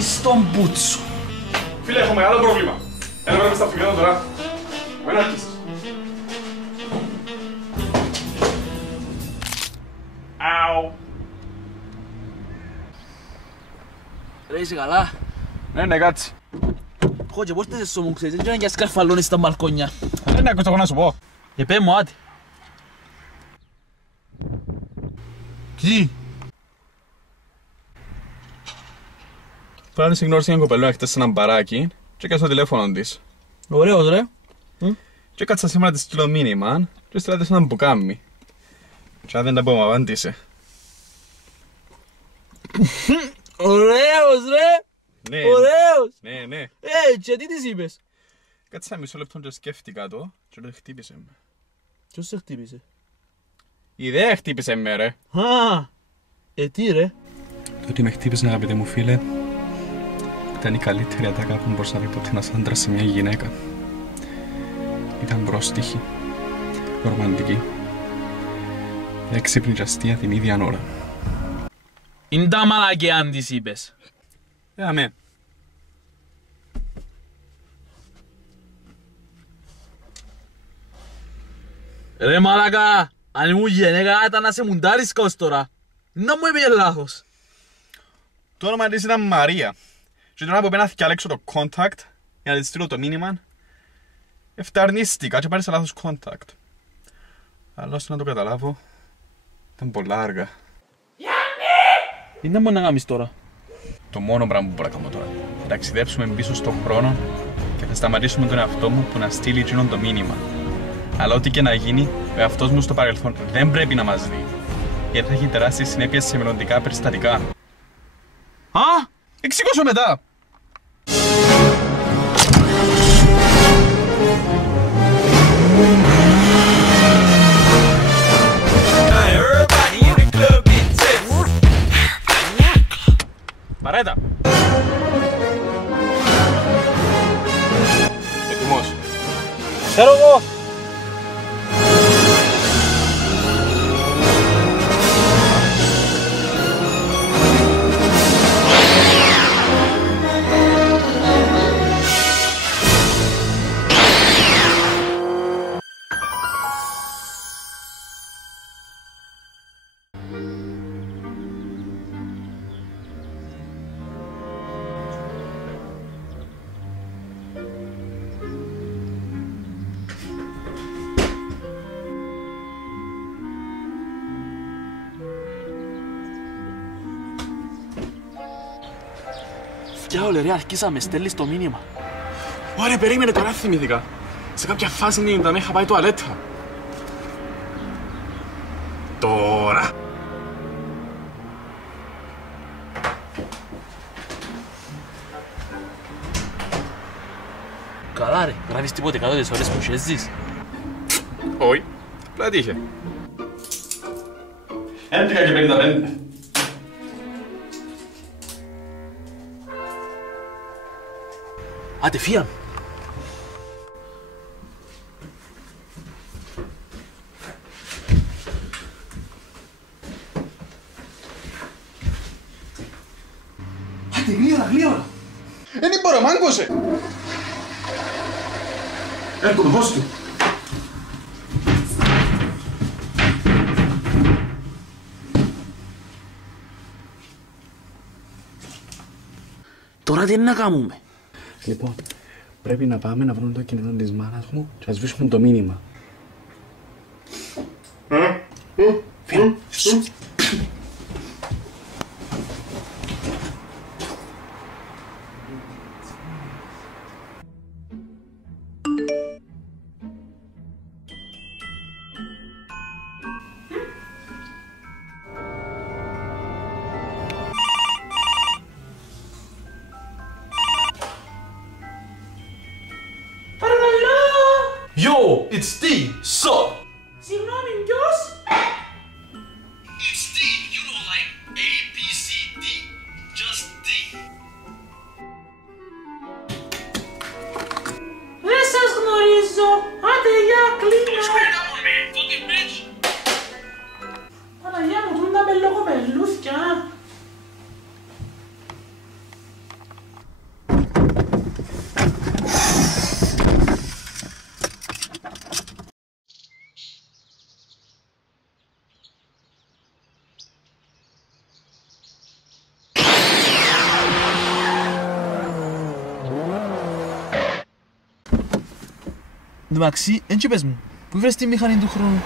εις τον Μπούτσο. Φίλε, έχω μεγάλο πρόβλημα. Έλα πρέπει στα αυτοκίνητα τώρα. Μην άρχισες. Αου. Ρε είσαι καλά. Ναι, κάτσε. Έχω και πόρτες σου μου ξέρεις, δεν και σκαρφαλώνεις στα μπαλκόνια. Ναι, ακούστε εγώ να σου πω. Πέ μου άτι. Τι? Πράγματι γνώρισε μια κοπελούα χτες σε έναν μπαράκι και έκανα στο τηλέφωνο της. Ωραίος ρε. Και έκατσα σήμερα να της στείλω μήνυμα και στείλα της έναν μπουκάμι. Και αν δεν τα πω μου απάντησε. Ωραίος ρε. Ναι, Ωραίος. ναι. Και τι της είπες? Κάτσα μισό λεπτό και σκέφτηκα το και τότε χτύπησε με. Ποιος σε χτύπησε? Η ιδέα χτύπησε με ρε. Α, τι ρε? Το ότι με χτύπησε αγαπητέ μου φίλε ήταν η καλύτερη ατάκα που μπορούσα να πει ποτέ ένας άντρας σε μια γυναίκα. Ήταν πρόστιχη, ρομαντική, έξυπνη και αστεία την ίδια ώρα. Είναι τα μαλακιά αν της είπες. Αμέ. Ρε μαλακά, αν ήμουν γενέκα ήταν να σε μουντάρισκα ως τώρα. Να μου είπε λάθος. Το όνομα της ήταν Μαρία. Και τώρα που πένα να θυκιαλέξω το contact για να της στείλω το μήνυμα, εφταρνίστηκα και πάρεις λάθος contact. Αλλά ώστε να το καταλάβω, ήταν πολλά αργά. Τι να μπορεί να κάνεις τώρα? Το μόνο πράγμα που μπορώ να κάνω τώρα, θα ταξιδέψουμε πίσω στον χρόνο και θα σταματήσουμε τον εαυτό μου που να στείλει εκείνον το μήνυμα. Αλλά ό,τι και να γίνει, ο εαυτός μου στο παρελθόν δεν πρέπει να μας δει. Γιατί θα έχει τεράστιες συνέπειες σε μελλοντικά περιστατικά. Α! Εξηγώ σου μετά! Παρέτα! Έτοιμος. Ξέρω εγώ! Διάολε ρε, αρχίσαμε, στέλνεις το μήνυμα. Ωραία, περίμενε, τώρα θυμήθηκα. Σε κάποια φάση δεν είχα πάει τουαλέτα. Τώρα. Καλά ρε, γράφεις τίποτε κάτω τις ώρες που χέζεις. Όχι, απλά τύχε. 11:55. Κατευθείαν. Άντε, γλύωρα. Δεν μπορώ, μάγκωσε. Έρχομαι, δώσ' του. Τώρα τι είναι να κάνουμε? Λοιπόν, πρέπει να πάμε να βρούμε το κινητό της μάνας μου και να σβήσουμε το μήνυμα. Φύγε. Yo, it's D. Sup? Συγγνώμη, ποιος? It's D, you know, like A, B, C, D, just D. Δεν σας γνωρίζω. Άντε, γεια, κλείνω. Straight up on me, fucking bitch. Παναγιά μου, τούν τα μπελοκοπελούθκια. Εντάξει, εν πες μου, πού βρες τη μηχανή του χρόνου?